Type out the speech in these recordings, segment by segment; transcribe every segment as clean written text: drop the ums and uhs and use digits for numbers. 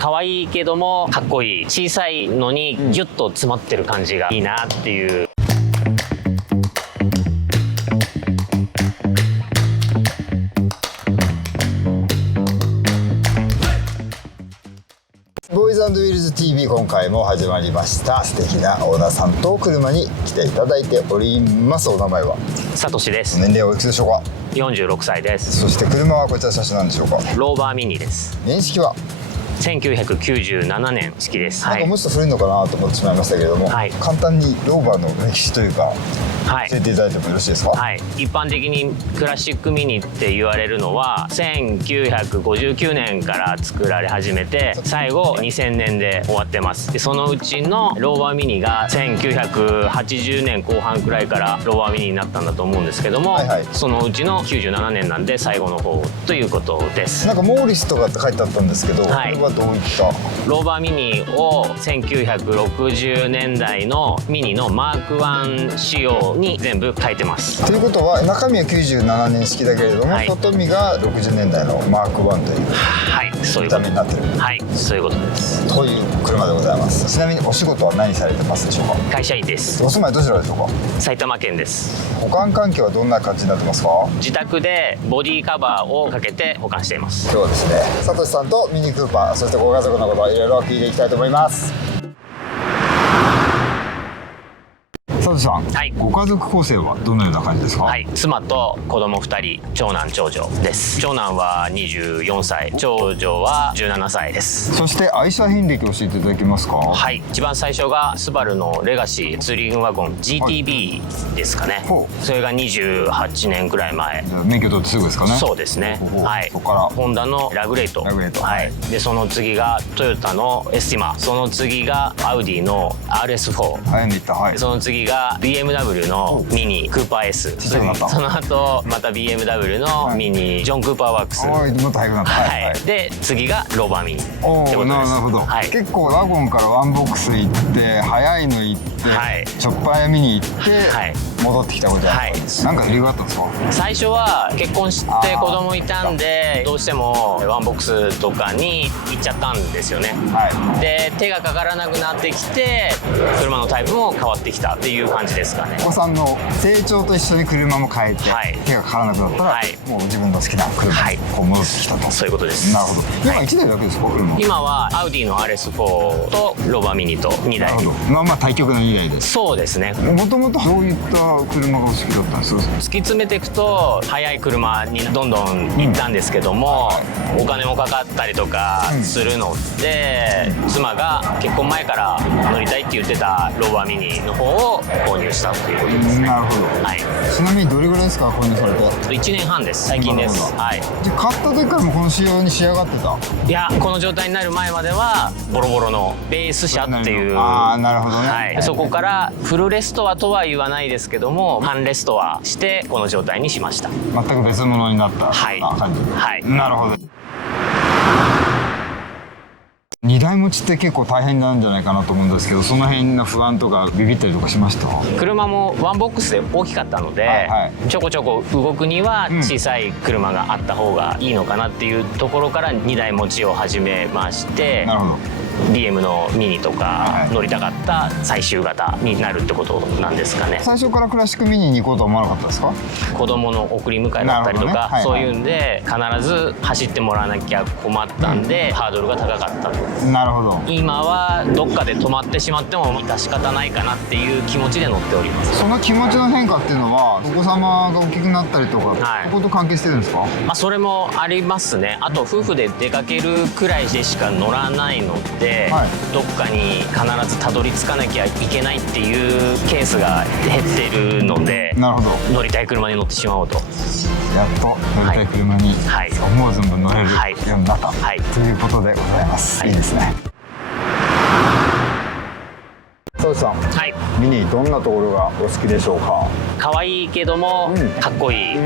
可愛いけどもかっこいい、小さいのにギュッと詰まってる感じがいいなっていう。ボーイズ&ウィルズ TV、 今回も始まりました。素敵なオーナーさんと車に来ていただいております。お名前は？サトシです。年齢はおいくつでしょうか46歳です。そして車はこちら車種なんでしょうか？ローバーミニです。年式は1997年式です。なんかもうちょっと古いのかなと思ってしまいましたけれども、はい、簡単にローバーの歴史というか、はい、教えていただいてもよろしいですか？はい、一般的にクラシックミニって言われるのは1959年から作られ始めて、最後2000年で終わってます。でそのうちのローバーミニが1980年後半くらいからローバーミニになったんだと思うんですけども、はいはい、そのうちの97年なんで最後の方ということです。なんかモーリスとかって書いてあったんですけど、はい、これはどういったローバーミニを1960年代のミニのマーク1仕様に全部書いてます。ということは中身は97年式だけれども、はい、外見が60年代のマーク1という、はい、そういう見た目になってる。はい、そういうことです。という車でございます。ちなみにお仕事は何されてますでしょうか？会社員です。お住まいどちらでしょうか？埼玉県です。保管環境はどんな感じになってますか？自宅でボディカバーをかけて保管しています。今日はですね、サトシさんとミニクーパー、そしてご家族のことをいろいろ聞いていきたいと思います。サトシさん、はい、ご家族構成はどのような感じですか？はい、妻と子供2人、長男長女です。長男は24歳、長女は17歳です。そして愛車遍歴を教えていただけますか？はい、一番最初がスバルのレガシーツーリングワゴン GTB ですかね。はい、それが28年くらい前。免許取ってすぐですかね？そうですね。はい。そこからホンダのラグレート。はい。でその次がトヨタのエスティマ。その次がアウディの RS4。はい、はい、その次がBMW のミニクーパー S、 その後また BMW のミニジョンクーパーワークス、もっと速くなった。はい、で次がローバーミニってことです。なるほど、はい、結構ワゴンからワンボックス行って速いの行って、はい、チョッパーやミニ行って、はい、戻ってきたことは、はい、なんか理由があったんですか？最初は結婚して子供いたんで、どうしてもワンボックスとかに行っちゃったんですよね。はい、で手がかからなくなってきて車のタイプも変わってきたっていう感じですかね。お子さんの成長と一緒に車も変えて、はい、手がかからなくなったら、はい、もう自分の好きな車にこう戻ってきたと、はい、そういうことです。なるほど。今1台だけですか？車今はアウディの RS4 とローバーミニと2台。なるほど。まあ対極の2台です。そうですね。もともとどういった車がお好きだったんですか？突き詰めていくと速い車にどんどん行ったんですけども、お金もかかったりとかするので、妻が結婚前から乗りたいって言ってたローバーミニの方を購入したということですね。なるほど。はい。ちなみにどれぐらいですか？購入されて。1年半です。最近です。はい。じゃ買った時からもこの仕様に仕上がってた？いや、この状態になる前まではボロボロのベース車っていう。ああ、なるほどね。はい。そこからフルレストアとは言わないですけども、半レストアしてこの状態にしました。全く別物になった感じ。はい。なるほど。2台持ちって結構大変なんじゃないかなと思うんですけど、その辺の不安とかビビったりとかしました？車もワンボックスで大きかったので、はいはい、ちょこちょこ動くには小さい車があった方がいいのかなっていうところから2台持ちを始めまして、なるほど、BM のミニとか乗りたかった最終型になるってことなんですかね。最初からクラシックミニに行こうとは思わなかったですか？子供の送り迎えだったりとか、ね、はいはい、そういうんで必ず走ってもらわなきゃ困ったんで、ハードルが高かったと。なるほど。今はどっかで止まってしまっても致し方ないかなっていう気持ちで乗っております。その気持ちの変化っていうのはお子様が大きくなったりとか、はい、そこと関係してるんですか？まあ、それもありますね。あと夫婦で出かけるくらいでしか乗らないので、はい、どっかに必ずたどり着かなきゃいけないっていうケースが減ってるので、なるほど、乗りたい車に乗ってしまおうと。やっと乗りたい車に思う存分乗れるようになった、はい、ということでございます。はい、いいですね。そうさん、はい、ミニどんなところがお好きでしょうか？可愛いけども、かっこいい、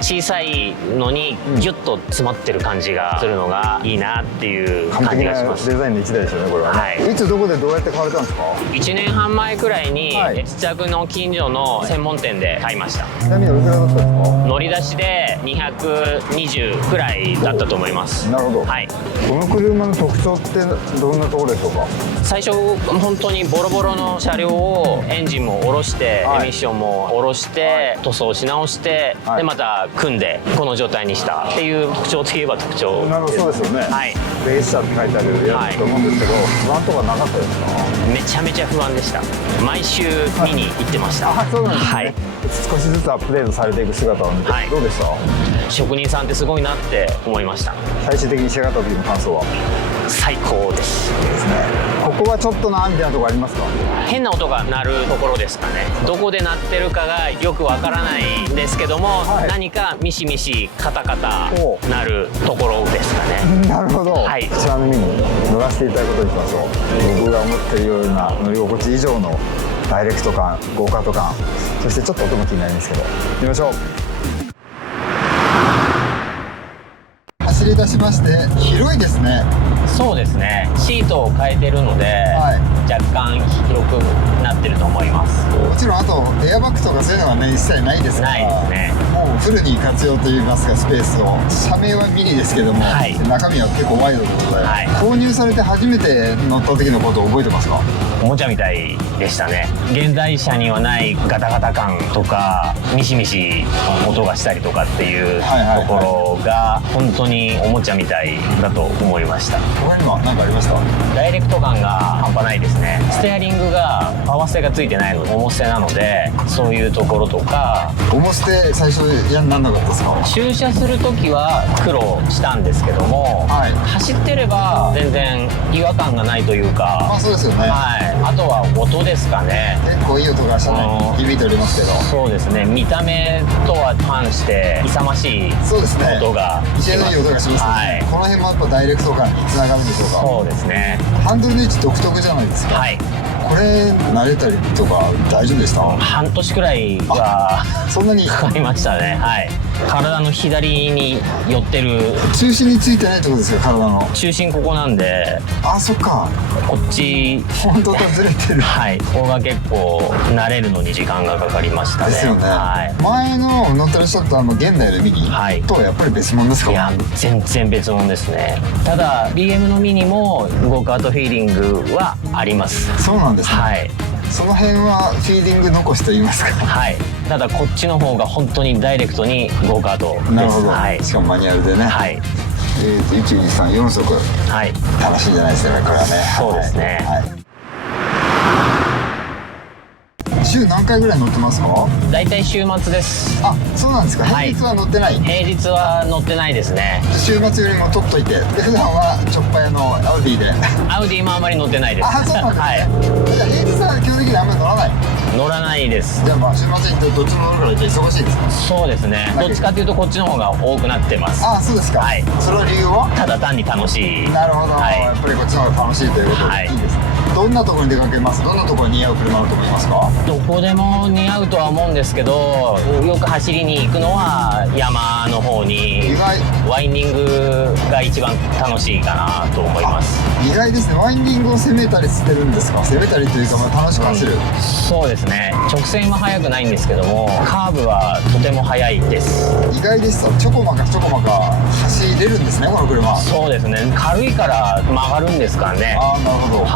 小さいのにギュッと詰まってる感じがするのがいいなっていう感じがします。デザインの一台ですよね、これはね。はい、いつどこでどうやって買われたんですか？1年半前くらいに、試着の近所の専門店で買いました。ちなみにおいくらだったんですか？乗り出しで220くらいだったと思います。なるほど。はい、この車の特徴ってどんなところでしょうか？最初本当にボロボロの車両をエンジンも下ろして、エミッションも下ろして、塗装し直して、でまた組んでこの状態にしたっていう特徴といえば特徴です。なるほど、そうですよね。はい、ベース車って書いてあるやつと思うんですけど、不安とかなかったですか？めちゃめちゃ不安でした。毎週見に行ってました。あ、そうなんですね。はい、少しずつアップデートされていく姿を見て、どうでした？職人さんってすごいなって思いました。最終的に仕上がった時の感想は？最高です。ですね。ここはちょっとなみたいなところありますか？変な音が鳴るところですかね。どこで鳴ってるかがよくわからないんですけども、何かミシミシカタカタ鳴るところですかね。なるほど。はい、ちなみに乗らせていただくことにしましょう。僕が思っているような乗り心地以上のダイレクト感、ゴーカート感、そしてちょっと音も気になるんですけど、行きましょう。走り出しまして、広いですね。そうですね。シートを変えてるので、若干広くなってると思います。もちろんあとエアバッグとかそういうのはね、一切ないですから。ないですね。もうフルに活用といいますか、スペースを。車名はミニですけども、中身は結構ワイドということで、購入されて初めて乗った時のことを覚えてますか？おもちゃみたいでしたね。現代車にはないガタガタ感とかミシミシ音がしたりとかっていうところが本当におもちゃみたいだと思いました。他にも何かありました？ダイレクト感が半端ないですね。ステアリングがパワーステがついてないので重捨てなので、そういうところとか。重捨て最初やんなんなかったですか？駐車する時は苦労したんですけども、走ってれば全然違和感がないというか。まあそうですよね。あとは音ですかね。結構いい音が車内に響いておりますけど。そうですね。見た目とは反して勇ましい音が威勢のいい音がしますね。この辺もやっぱダイレクト感につながるんでしょうか？そうですね。ハンドルの位置独特じゃないですか。これ慣れたりとか大丈夫でした？半年くらいはそんなにかかりましたね。体の左に寄ってる。中心についてないってことですか？体の中心ここなんで。あ、そっか。こっち本当とずれてる。ここが結構慣れるのに時間がかかりましたね。ですよね。前の乗ってらっしゃった現代のミニとはやっぱり別物ですか？いや、全然別物ですね。ただ BM のミニもゴーカートフィーリングはあります。そうなんですね。その辺はフィーリング残しと言いますか。ただこっちの方が本当にダイレクトにゴーカートです。なるほど。しかもマニュアルでね。1、2、3、4速。楽しいんじゃないですかね、これはね。そうですね。週何回ぐらい乗ってますか？だいたい週末です。あ、そうなんですか。平日は乗ってない？平日は乗ってないですね。週末よりも取っといて、で普段はちょっぱ屋のアウディで。アウディもあまり乗ってないです。あ、そうなんですね。じゃあ平日は基本的にあんまり乗らない？乗らないです。じゃあまあ週末にどっちも乗るから忙しいですか？そうですね。どっちかというとこっちの方が多くなってます。あ、そうですか。その理由は？ただ単に楽しい。なるほど。やっぱりこっちの方が楽しいということでいいですね。どんなところに出かけます？どんなところに似合う車だと思いますか？どこでも似合うとは思うんですけど、よく走りに行くのは山の方に。ワインディングが一番楽しいかなと思います。意外ですね。ワインディングを攻めたりしてるんですか？攻めたりというか、楽しく走る。そうですね。直線は速くないんですけども、カーブはとても速いです。意外でした。ちょこまかちょこまか走れるんですね、この車。そうですね。軽いから曲がるんですからね。ああ、なるほど。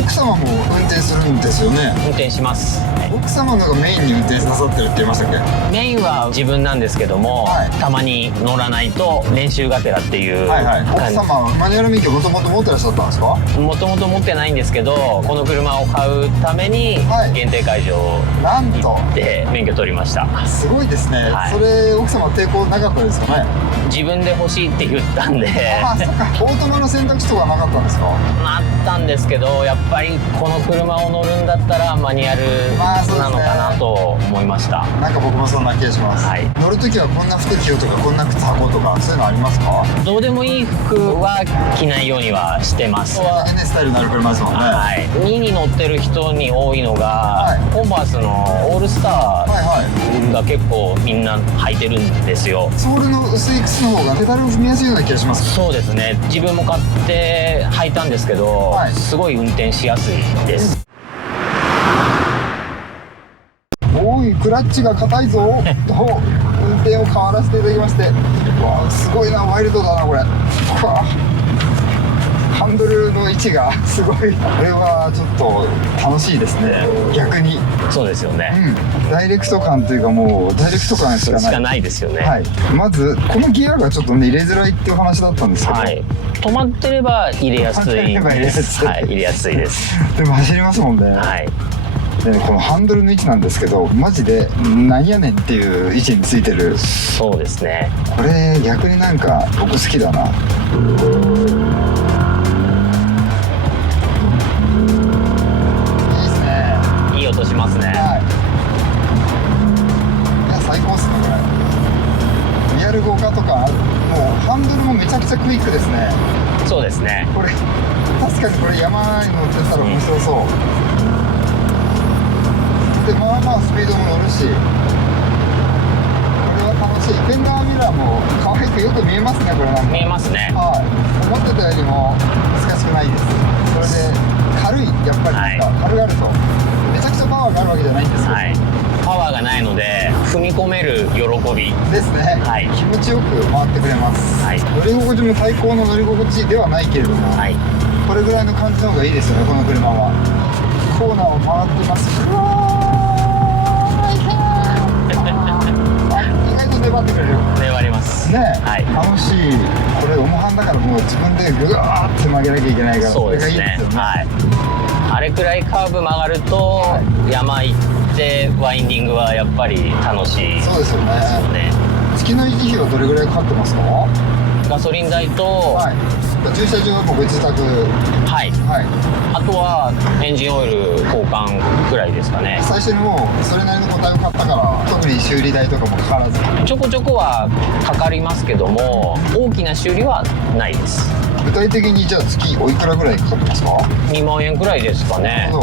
奥様も運転するんですよね？運転します。奥様のがメインに運転なさってるって言いましたっけ？メインは自分なんですけども、たまに乗らないと練習がてらっていう。奥様はマニュアル免許もともと持ってらっしゃったんですか？もともと持ってないんですけど、この車を買うために限定会場行って免許取りました。すごいですね。それ奥様抵抗なかったですかね？自分で欲しいって言ったんで。あ、そっか。オートマの選択肢とかなかったんですか？あったんですけど、やっぱりこの車を乗るんだったらマニュアルなのかなと思いました。なんか僕もそんな気がします。乗るときはこんな服着ようとかこんな靴履こうとかそういうのありますか？どうでもいい服は着ないようにはしてまます。変なスタイルになる車ですもんね。はい。2に乗ってる人に多いのが、コンバースのオールスターが結構みんな履いてるんですよ。ソールの薄い靴の方がペダルを踏みやすいような気がします。そうですね。自分も買って履いたんですけど、すごい運転しやすいです。おい、クラッチが硬いぞと運転を変わらせていただきまして、わあ、すごいな、ワイルドだなこれ。ハンドルの位置がすごい、これはちょっと楽しいですね、逆に。そうですよね、ダイレクト感というか、もうダイレクト感しかないですよね。まずこのギアがちょっとね入れづらいっていうお話だったんですけど、止まってれば入れやすいです。入れやすいです。でも走りますもんね。でこのハンドルの位置なんですけど、マジでなんやねんっていう位置についてる。そうですね。これ逆になんか僕好きだな。いいですね。いい音しますね。いや最高っすねこれ。リアル豪華とか、もうハンドルもめちゃくちゃクイックですね。そうですね。これ確かにこれ山に乗ってたら面白そう。でまあまあスピードも乗るし、これは楽しい。フェンダーミラーも可愛くよく見えますねこれ。なんか見えますね。思ってたよりも難しくないです。それで軽い、やっぱり軽があるとめちゃくちゃパワーがあるわけじゃないんですよ。パワーがないので踏み込める喜びですね。気持ちよく回ってくれます。乗り心地も最高の乗り心地ではないけれども、これぐらいの感じの方がいいですよねこの車は。コーナーを回ってます。意外と粘ってくれる。粘りますね。楽しい。これ重ハンだからもう自分でグワーって曲げなきゃいけないから、それがいいですよね。あれくらいカーブ曲がると、山行ってワインディングはやっぱり楽しい。そうですよね。月の維持費はどれぐらいかかってますか？ガソリン代と、駐車場もご自宅。あとはエンジンオイル交換くらいですかね。最初にもうそれなりの個体を買ったから特に修理代とかもかからず。ちょこちょこはかかりますけども、大きな修理はないです。具体的にじゃあ月おいくらぐらいかかってますか？2万円くらいですかね。ひょっ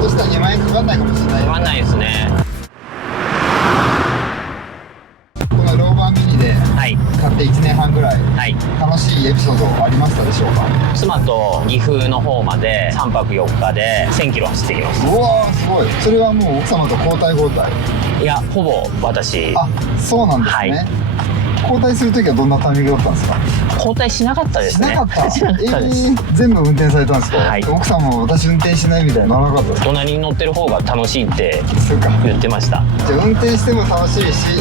としたら2万円かかんないかもしれない。かかんないですね。このローバーミニで買って1年半ぐらい、楽しいエピソードありましたでしょうか？妻と岐阜の方まで3泊4日で1000キロ走ってきます。うわーすごい。それはもう奥様と交代交代？いや、ほぼ私。そうなんですね。交代するときはどんなタイミングだったんですか？交代しなかったですね。しなかったです。全部運転されたんですか？奥さんも私運転しないみたいなのなかったですか？隣に乗ってる方が楽しいって言ってました。じゃあ運転しても楽しいし、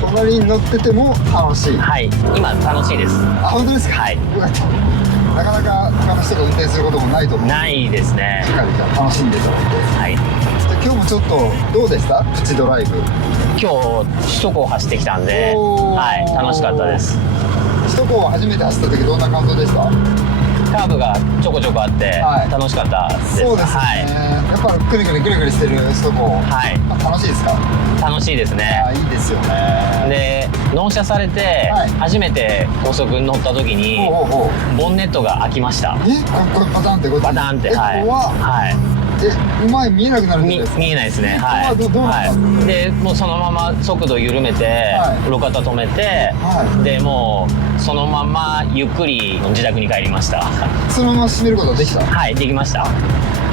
隣に乗ってても楽しい。今楽しいです。本当ですか？よかった。なかなか他の人が運転することもないと思う。ないですね。しっかりじゃあ楽しんでいただいて。今日もちょっとどうでした？プチドライブ。今日首都高を走ってきたんで、楽しかったです。首都高を初めて走った時どんな感想でした？カーブがちょこちょこあって楽しかったです。そうですね。やっぱりくるくるくるくるしてる首都高、楽しいですか？楽しいですね。いいですよね。で、納車されて初めて高速に乗った時にボンネットが開きました。これパタンってこと？パタンって。前見えなくなるんですか？見えないですね。で、もうそのまま速度緩めて路肩止めて、でもうそのままゆっくり自宅に帰りました。そのまま閉めることができた？できました。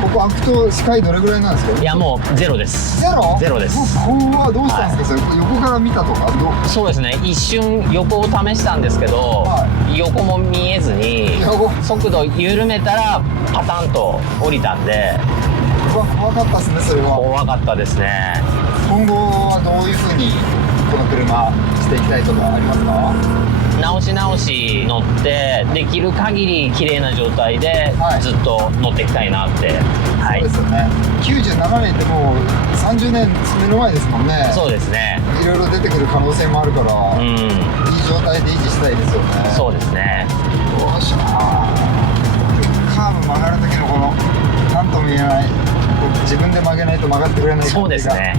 ここ開くと視界どれぐらいなんですか？いや、もうゼロです。ゼロです。ここはどうしたんですか？それ横から見たとか？そうですね。一瞬横を試したんですけど、横も見えずに速度緩めたらパタンと降りたんで。怖かったですね。それは怖かったですね。今後はどういうふうにこの車していきたいとかありますか？直し乗ってできる限り綺麗な状態でずっと乗っていきたいなって。そうですよね。97年ってもう30年目の前ですもんね。そうですね。いろいろ出てくる可能性もあるから、いい状態で維持したいですよね。そうですね。よっしゃー。カーブ曲がる時のこの何とも言えない自分で曲げないと曲がってくれない。そうですね。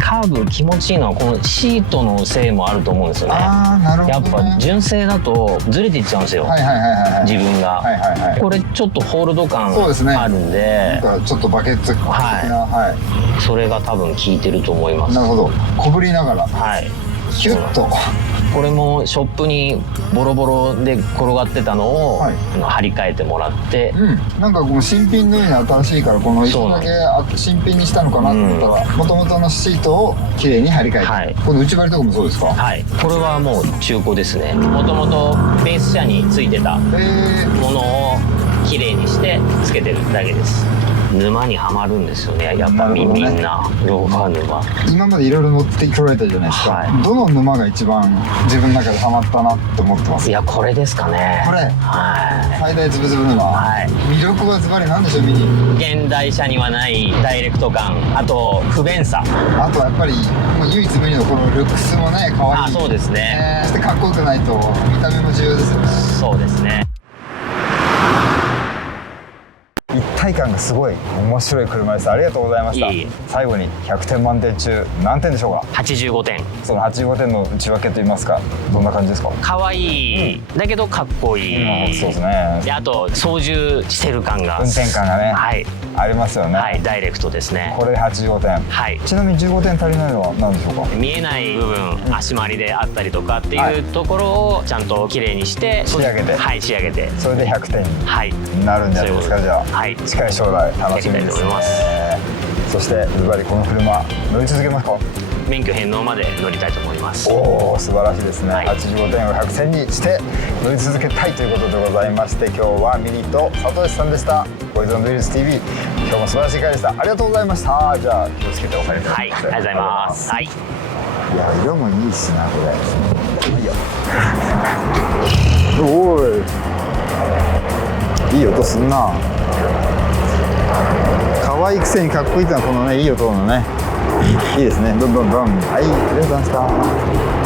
カーブ気持ちいいのはこのシートのせいもあると思うんですよね。ああ、なるほど、ね。やっぱ純正だとずれていっちゃうんですよ。はいはいはいはい。自分が。はいはいはい。これちょっとホールド感そうですね。あるんで。だからちょっとバケット的な、はい。それが多分効いてると思います。なるほど。小ぶりながら。はい。キュッと。これもショップにボロボロで転がってたのを、張り替えてもらって、なんかこの新品のように新しいからこの1個だけ新品にしたのかなって思ったら、もともとのシートをきれいに張り替えて、この内張りとかもそうですか？はい、これはもう中古ですね。もともとベース車についてたものをきれいにしてつけてるだけです。沼にはまるんですよね、やっぱりみんなローファー沼。今までいろいろ乗ってこられたじゃないですか、どの沼が一番自分の中でハマったなって思ってます？いや、これですかね。これ、最大つぶつぶ沼、魅力はズバリ何でしょう？ミニ現代車にはないダイレクト感、あと不便さ、あとやっぱり唯一無二のこのルックスもね、可愛い。そうですね。そしてかっこよくないと見た目も重要ですよね。そうですね。一体感がすごい面白い車です。ありがとうございました。最後に100点満点中何点でしょうか？85点。その85点の内訳といいますか、どんな感じですか？可愛い、だけどかっこいい。そうですね。で、あと操縦してる感が、運転感がね、ありますよね。はい、ダイレクトですね。これで85点。はい。ちなみに15点足りないのは何でしょうか？見えない部分、足回りであったりとかっていうところをちゃんと綺麗にして仕上げて、仕上げて、それで100点になるんじゃないですか？じゃあ近い将来楽しみですね。そしてズバリこの車乗り続けますか？免許返納まで乗りたいと思います。おお、素晴らしいですね。85点を100点にして乗り続けたいということでございまして、今日はミニとサトシさんでした。ボイズ&ウィルズ TV、今日も素晴らしい回でした。ありがとうございました。じゃあ気をつけてお帰りください。ありがとうございます。いや、色もいいしな、これ。おい、いい音すんな。可愛いくせにかっこいいってのはこのね、いい音のね、いいですね。どんどんどん。はい、ありがとうございました。